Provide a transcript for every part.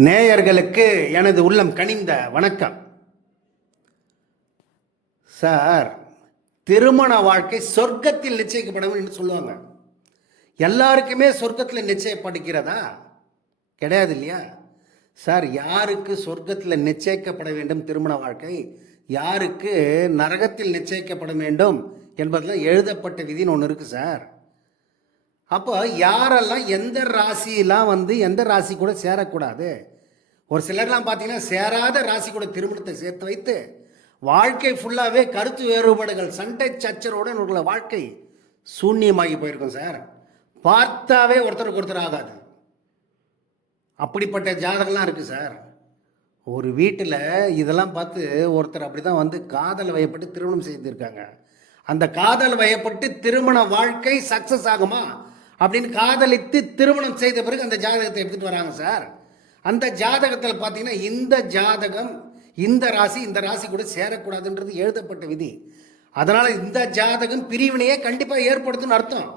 நேயர்களுக்கு எனது உள்ளம் கனிந்த வணக்கம். சார் திருமண வாழ்க்கை சொர்க்கத்தில் நிச்சயிக்கப்படும் என்று சொல்லுவாங்க. எல்லாருக்குமே சொர்க்கத்தில் நிச்சயப்படுகிறதா? கிடையாது இல்லையா? சார் யாருக்கு சொர்க்கத்தில் நிச்சயிக்கப்பட வேண்டும் திருமண வாழ்க்கை? யாருக்கு நரகத்தில் நிச்சயிக்கப்பட வேண்டும் என்பதில் எழுதப்பட்ட விதின்னு ஒன்று இருக்குது சார். அப்போ யாரெல்லாம் எந்த ராசியெல்லாம் வந்து எந்த ராசி கூட சேரக்கூடாது? ஒரு சிலர்லாம் பார்த்தீங்கன்னா சேராத ராசி கூட திருமணத்தை சேர்த்து வைத்து வாழ்க்கை ஃபுல்லாகவே கருத்து வேறுபாடுகள் சண்டை சச்சரோடு உங்களை வாழ்க்கை சூன்யமாகி போயிருக்கும் சார். பார்த்தாவே ஒருத்தருக்கு ஒருத்தர் ஆகாது. அப்படிப்பட்ட ஜாதகம்லாம் இருக்குது சார். ஒரு வீட்டில் இதெல்லாம் பார்த்து ஒருத்தர் அப்படி தான் வந்து காதல் வயப்பட்டு திருமணம் செய்திருக்காங்க. அந்த காதல் வயப்பட்டு திருமண வாழ்க்கை சக்ஸஸ் ஆகுமா? அப்படின்னு காதலித்து திருமணம் செய்த பிறகு அந்த ஜாதகத்தை எடுத்துகிட்டு வராங்க சார். அந்த ஜாதகத்தில் பார்த்தீங்கன்னா இந்த ஜாதகம் இந்த ராசி இந்த ராசி கூட சேரக்கூடாதுன்றது எழுதப்பட்ட விதி. அதனால் இந்த ஜாதகம் பிரிவினையே கண்டிப்பாக ஏற்படுத்துன்னு அர்த்தம்.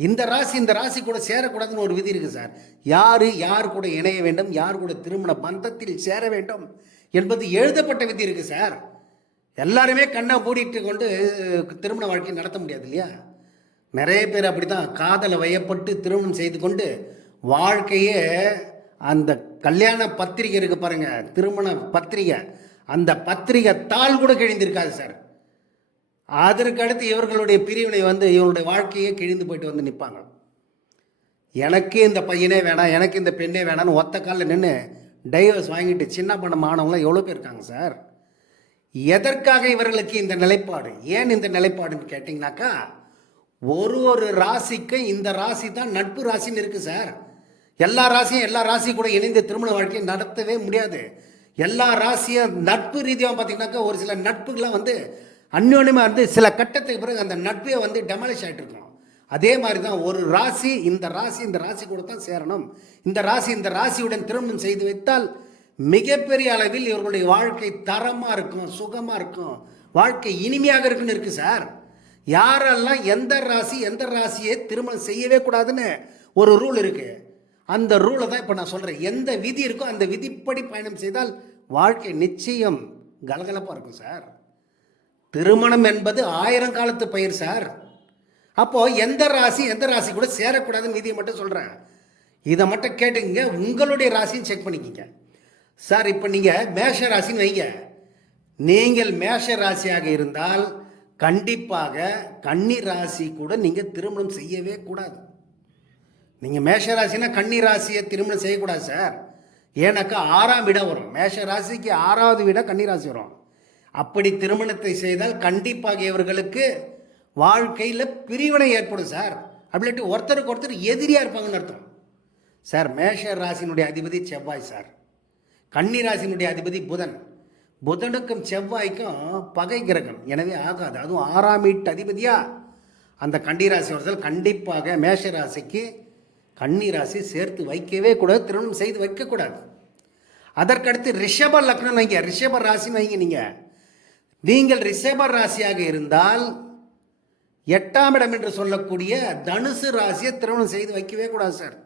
இந்த ராசி இந்த ராசி கூட சேரக்கூடாதுன்னு ஒரு விதி இருக்குது சார். யார் யார் கூட இணைய வேண்டும் யார் கூட திருமண பந்தத்தில் சேர வேண்டும் என்பது எழுதப்பட்ட விதி இருக்குது சார். எல்லாருமே கண்ணை மூடிட்டு கொண்டு திருமண வாழ்க்கையை நடத்த முடியாது இல்லையா? நிறைய பேர் அப்படி தான் காதலை வயப்பட்டு திருமணம் செய்து கொண்டு வாழ்க்கையே அந்த கல்யாண பத்திரிகை இருக்குது பாருங்கள் திருமண பத்திரிகை. அந்த பத்திரிகை தாள் கூட கிழிந்திருக்காது சார். அதற்கு அடுத்து இவர்களுடைய பிரிவினை வந்து இவருடைய வாழ்க்கையே கிழிந்து போயிட்டு வந்து நிற்பாங்க. எனக்கு இந்த பையனே வேணாம் எனக்கு இந்த பெண்ணே வேணாம்னு ஒத்த காலில் நின்று டைவர்ஸ் வாங்கிட்டு சின்ன பண்ண மாணவங்களாம் எவ்வளோ பேர் இருக்காங்க சார்? எதற்காக இவர்களுக்கு இந்த நிலைப்பாடு? ஏன் இந்த நிலைப்பாடுன்னு கேட்டிங்கனாக்கா ஒரு ஒரு ராசிக்கும் இந்த ராசி தான் நட்பு ராசின்னு இருக்குது சார். எல்லா ராசியும் எல்லா ராசி கூட இணைந்து திருமண வாழ்க்கையை நடத்தவே முடியாது. எல்லா ராசியும் நட்பு ரீதியாக பார்த்தீங்கன்னாக்கா ஒரு சில நட்புகள்லாம் வந்து அந்யோன்யமாக இருந்து சில கட்டத்துக்கு பிறகு அந்த நட்பே வந்து டெமாலிஷ் ஆகிட்டு இருக்கணும். அதே மாதிரி தான் ஒரு ராசி இந்த ராசி இந்த ராசி கூட தான் சேரணும். இந்த ராசி இந்த ராசியுடன் திருமணம் செய்து வைத்தால் மிகப்பெரிய அளவில் இவர்களுடைய வாழ்க்கை தரமாக இருக்கும் சுகமாக இருக்கும். வாழ்க்கை இனிமையாக இருக்குன்னு இருக்குது சார். யாரெல்லாம் எந்த ராசி எந்த ராசியை திருமணம் செய்யவே கூடாதுன்னு ஒரு ரூல் இருக்குது அந்த ரூலை தான் இப்போ நான் சொல்கிறேன் எந்த விதி இருக்கோ அந்த விதிப்படி பயணம் செய்தால் வாழ்க்கை நிச்சயம் கலகலப்பாக இருக்கும் சார் திருமணம் என்பது ஆயிரம் காலத்து பயிர் சார் அப்போது எந்த ராசி எந்த ராசி கூட சேரக்கூடாதுன்னு விதியை மட்டும் சொல்கிறேன் இதை மட்டும் கேட்டுங்க உங்களுடைய ராசியும் செக் பண்ணிக்கிங்க. சார் இப்போ நீங்கள் மேஷ ராசின்னு வைங்க. நீங்கள் மேஷ ராசியாக இருந்தால் கண்டிப்பாக கன்னி ராசி கூட நீங்கள் திருமணம் செய்யவே கூடாது. நீங்கள் மேஷ ராசினா கன்னி ராசியை திருமணம் செய்யக்கூடாது சார். ஏன்னாக்கா ஆறாம் இடம் வரும். மேஷ ராசிக்கு ஆறாவது விட கன்னி ராசி வரும். அப்படி திருமணத்தை செய்தால் கண்டிப்பாக இவர்களுக்கு வாழ்க்கையில் பிரிவினை ஏற்படும் சார். அப்படின்ட்டு ஒருத்தருக்கு ஒருத்தர் எதிரியாக இருப்பாங்கன்னு அர்த்தம். சார் மேஷ ராசினுடைய அதிபதி செவ்வாய் சார். கன்னி ராசினுடைய அதிபதி புதன். புதனுக்கும் செவ்வாய்க்கும் பகை கிரகம். எனவே ஆகாது. அதுவும் ஆறாம் வீட்டு அதிபதியா? அந்த கன்னி ராசி ஒருத்தர் கண்டிப்பாக மேஷ ராசிக்கு கன்னி ராசி சேர்த்து வைக்கவே கூடாது திருமணம் செய்து வைக்கக்கூடாது. அதற்கடுத்து ரிஷப லக்னம் வைங்க. ரிஷப ராசின்னு வைங்க நீங்கள் நீங்கள் ரிஷப ராசியாக இருந்தால் எட்டாம் இடம் என்று சொல்லக்கூடிய தனுசு ராசியை திருமணம் செய்து வைக்கவே கூடாது சார்.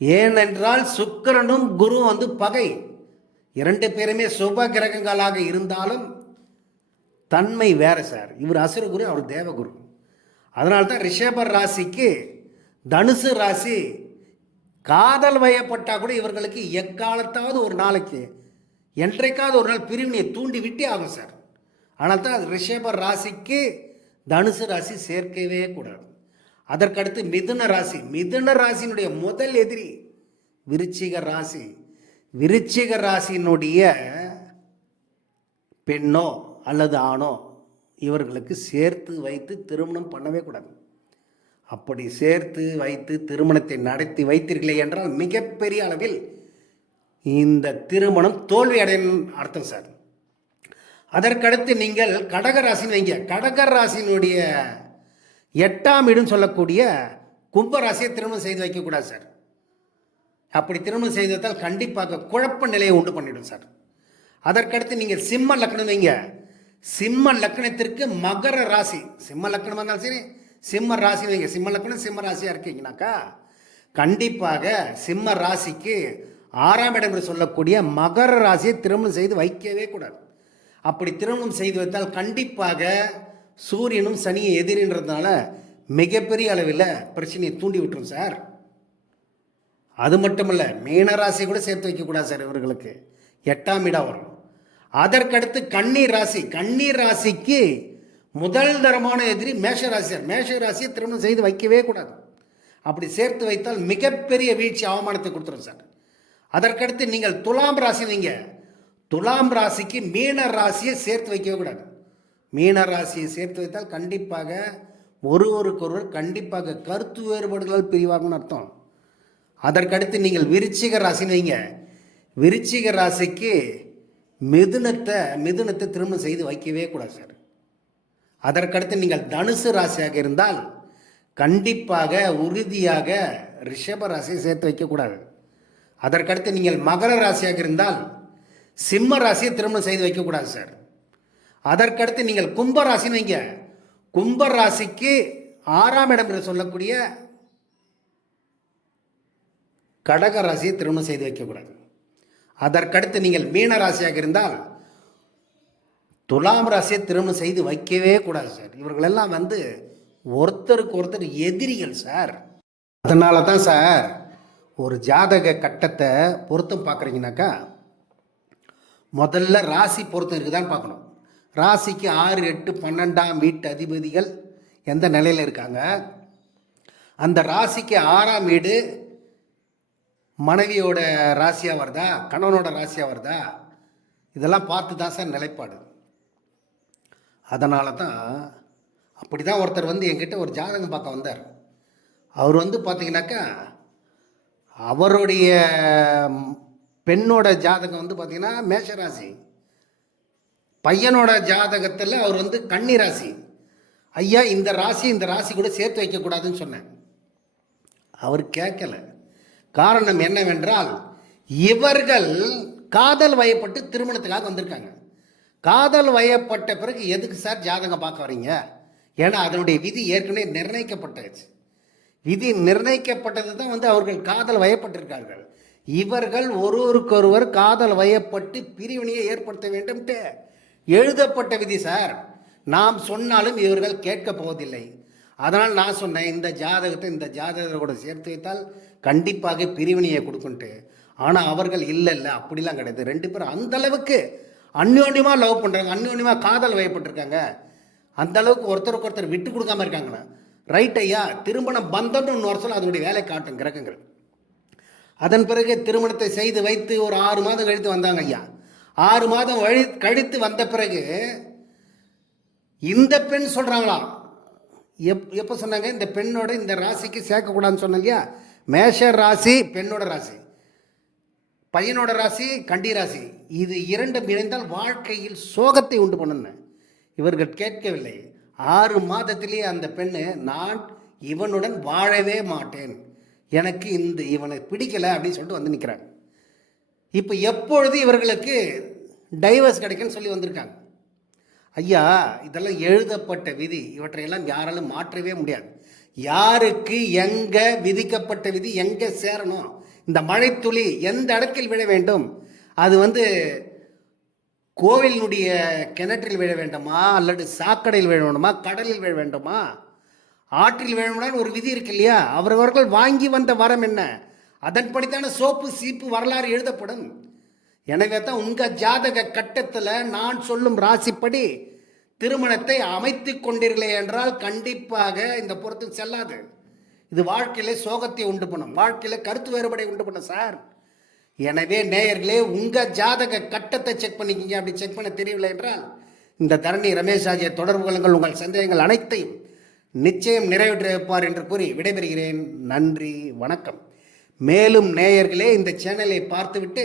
ஏனென்றால் சுக்கிரனும் குரு வந்து பகை. இரண்டு பேருமே சுப கிரகங்களாக இருந்தாலும் தன்மை வேறு சார். இவர் அசுரகுரு அவர் தேவகுரு. அதனால தான் ரிஷபர் ராசிக்கு தனுசு ராசி காதல் வயப்பட்டால் கூட இவர்களுக்கு எக்காலத்தாவது ஒரு நாளைக்கு என்றைக்காவது ஒரு நாள் பிரிவினையை தூண்டி விட்டே ஆகும் சார். ஆனால் தான் ரிஷப ராசிக்கு தனுசு ராசி சேர்க்கவே கூடாது. அதற்கடுத்து மிதுன ராசி. மிதுன ராசியினுடைய முதல் எதிரி விருச்சிக ராசி. விருச்சிக ராசியினுடைய பெண்ணோ அல்லது ஆணோ இவர்களுக்கு சேர்த்து வைத்து திருமணம் பண்ணவே கூடாது. அப்படி சேர்த்து வைத்து திருமணத்தை நடத்தி வைத்தீர்களே என்றால் மிகப்பெரிய அளவில் இந்த திருமணம் தோல்வி அடையணும் அர்த்தம் சார். அதற்கடுத்து நீங்கள் கடகராசின்னு வைங்க. கடகராசினுடைய எட்டாம் இடம் சொல்லக்கூடிய கும்பராசியை திருமணம் செய்து வைக்கக்கூடாது சார். அப்படி திருமணம் செய்து கண்டிப்பாக குழப்ப நிலையை உண்டு பண்ணிடும் சார். அதற்கடுத்து நீங்கள் சிம்ம லக்னம் வைங்க. சிம்ம லக்னத்திற்கு மகர ராசி. சிம்ம லக்னமாக இருந்தாலும் சரி சிம்ம ராசி வைங்க. சிம்ம லக்னம் சிம்ம ராசியாக இருக்கீங்கனாக்கா கண்டிப்பாக சிம்ம ராசிக்கு ஆறாம் இடம் என்று சொல்லக்கூடிய மகர ராசியை திருமணம் செய்து வைக்கவே கூடாது. அப்படி திருமணம் செய்து வைத்தால் கண்டிப்பாக சூரியனும் சனியும் எதிரின்றதுனால மிகப்பெரிய அளவில் பிரச்சனையை தூண்டி விட்டுரும் சார். அது மட்டுமல்ல மீனராசி கூட சேர்த்து வைக்கக்கூடாது சார் இவர்களுக்கு. எட்டாம் இடம் வரும். அதற்கடுத்து கண்ணீர் ராசி. கண்ணீர் ராசிக்கு முதல் தரமான எதிரி மேஷ ராசி மேஷ ராசியை திருமணம் செய்து வைக்கவே கூடாது. அப்படி சேர்த்து வைத்தால் மிகப்பெரிய வீழ்ச்சி அவமானத்தை கொடுத்துரும் சார். அதற்கடுத்து நீங்கள் துலாம் ராசி நீங்க. துலாம் ராசிக்கு மீன ராசியை சேர்த்து வைக்கவே கூடாது. மீன ராசியை சேர்த்து வைத்தால் கண்டிப்பாக ஒருவருக்கொருவர் கண்டிப்பாக கருத்து வேறுபாடுகளால் பிரிவாங்கன்னு அர்த்தம். அதற்கடுத்து நீங்கள் விருச்சிக ராசின்னு வைங்க. விருச்சிக ராசிக்கு மிதுனத்தை மிதுனத்தை திருமணம் செய்து வைக்கவே கூடாது சார். அதற்கடுத்து நீங்கள் தனுசு ராசியாக இருந்தால் கண்டிப்பாக உறுதியாக ரிஷப ராசியை சேர்த்து வைக்கக்கூடாது. அதற்கடுத்து நீங்கள் மகர ராசியாக இருந்தால் சிம்ம ராசியை திருமணம் செய்து வைக்கக்கூடாது சார். அதற்கடுத்து நீங்கள் கும்ப ராசின்னு வைங்க. கும்ப ராசிக்கு ஆறாம் இடம் என்று சொல்லக்கூடிய கடக ராசியை திருமணம் செய்து வைக்கக்கூடாது. அதற்கடுத்து நீங்கள் மீன ராசியாக இருந்தால் துலாம் ராசியை திருமணம் செய்து வைக்கவே கூடாது சார். இவர்களெல்லாம் வந்து ஒருத்தருக்கு ஒருத்தர் எதிரிகள் சார். அதனால தான் சார் ஒரு ஜாதக கட்டத்தை பொருத்தம் பார்க்குறீங்கனாக்கா முதல்ல ராசி பொருத்தம் இருக்குதான்னு பார்க்கணும். ராசிக்கு ஆறு எட்டு பன்னெண்டாம் வீட்டு அதிபதிகள் எந்த நிலையில் இருக்காங்க? அந்த ராசிக்கு ஆறாம் வீடு மனைவியோட ராசியாக வருதா? கணவனோட ராசியாக வருதா? இதெல்லாம் பார்த்து தான் சார் நிலைப்பாடு. அதனால தான் அப்படி தான் ஒருத்தர் வந்து என்கிட்ட ஒரு ஜாதகம் பார்க்க வந்தார். அவர் வந்து பார்த்தீங்கன்னாக்கா அவருடைய பெண்ணோட ஜாதகம் வந்து பார்த்திங்கன்னா மேஷராசி. பையனோட ஜாதகத்தில் அவர் வந்து கன்னி ராசி ஐயா இந்த ராசி இந்த ராசி கூட சேர்த்து வைக்கக்கூடாதுன்னு சொன்னேன். அவர் கேட்கல. காரணம் என்னவென்றால் இவர்கள் காதல் வயப்பட்டு திருமணத்துக்காக வந்திருக்காங்க. காதல் வயப்பட்ட பிறகு எதுக்கு சார் ஜாதகம் பார்க்க வரீங்க ஏன்னா அதனுடைய விதி ஏற்கனவே நிர்ணயிக்கப்பட்டாச்சு. விதி நிர்ணயிக்கப்பட்டது தான் வந்து அவர்கள் காதல் வயப்பட்டிருக்கார்கள். இவர்கள் ஒருவருக்கொருவர் காதல் வயப்பட்டு பிரிவினையை ஏற்படுத்த வேண்டும்ட்டு. எழுதப்பட்ட விதி சார் நாம் சொன்னாலும் இவர்கள் கேட்க போவதில்லை. அதனால் நான் சொன்னேன் இந்த ஜாதகத்தை இந்த ஜாதகத்தை கூட சேர்த்து வைத்தால் கண்டிப்பாக பிரிவினையை கொடுக்குன்ட்டு ஆனால் அவர்கள் இல்லை இல்லை அப்படிலாம் கிடையாது. ரெண்டு பேரும் அந்த அளவுக்கு அந்யோன்யமாக லவ் பண்ணுறாங்க அந்யோன்யமாக காதல் வயப்பட்டிருக்காங்க. அந்த அளவுக்கு ஒருத்தருக்கு ஒருத்தர் விட்டு கொடுக்காம இருக்காங்கண்ணா ரைட் ஐயா திருமணம் பந்தம்னு ஒன்று வருஷம் அதனுடைய வேலை காட்டும் கிரகங்கள். அதன் பிறகு திருமணத்தை செய்து வைத்து ஒரு ஆறு மாதம் கழித்து வந்தாங்க ஐயா. ஆறு மாதம் வழி கழித்து வந்த பிறகு இந்த பெண் சொல்கிறாங்களா எப் எப்போ சொன்னாங்க? இந்த பெண்ணோட இந்த ராசிக்கு சேர்க்கக்கூடாதுன்னு சொன்னாங்க இல்லையா? மேஷ ராசி பெண்ணோட ராசி. பையனோட ராசி கண்டி ராசி. இது இரண்டும் இணைந்தால் வாழ்க்கையில் சோகத்தை உண்டு பண்ணுன்னு இவர்கள் கேட்கவில்லை. ஆறு மாதத்திலேயே அந்த பெண்ணு நான் இவனுடன் வாழவே மாட்டேன். எனக்கு இந்த இவனை பிடிக்கலை அப்படின்னு சொல்லிட்டு வந்து நிற்கிறாங்க இப்போ எப்பொழுது இவர்களுக்கு டைவர்ஸ் கிடைக்குன்னு சொல்லி வந்திருக்காங்க? ஐயா இதெல்லாம் எழுதப்பட்ட விதி. இவற்றையெல்லாம் யாராலும் மாற்றவே முடியாது. யாருக்கு எங்கே விதிக்கப்பட்ட விதி எங்கே சேரணும்? இந்த மழைத்துளி எந்த இடத்தில் விழ வேண்டும்? அது வந்து கோவிலினுடைய கிணற்றில் விழ வேண்டுமா? அல்லது சாக்கடையில் விழ வேண்டுமா? கடலில் விழ வேண்டுமா? ஆற்றில் விழ ஒரு விதி இருக்கு இல்லையா? அவரவர்கள் வாங்கி வந்த வரம் என்ன? அதன்படித்தான சோப்பு சீப்பு வரலாறு எழுதப்படும். எனவே தான் உங்கள் ஜாதக கட்டத்தில் நான் சொல்லும் ராசிப்படி திருமணத்தை அமைத்து கொண்டீர்களே என்றால் கண்டிப்பாக இந்த பொருத்தம் செல்லாது. இது வாழ்க்கையில சோகத்தை உண்டு பண்ணும். வாழ்க்கையில கருத்து வேறுபாடை உண்டு பண்ணும் சார். எனவே நேயர்களே உங்கள் ஜாதக கட்டத்தை செக் பண்ணிக்கிங்க. அப்படி செக் பண்ண தெரியவில்லை என்றால் இந்த தரணி ரமேஷ் ஆகிய தொடர்பு கொள்ளுங்கள். உங்கள் சந்தேகங்கள் அனைத்தையும் நிச்சயம் நிறைவேற்றி வைப்பார் என்று கூறி விடைபெறுகிறேன். நன்றி வணக்கம். மேலும் நேயர்களே இந்த சேனலை பார்த்துவிட்டு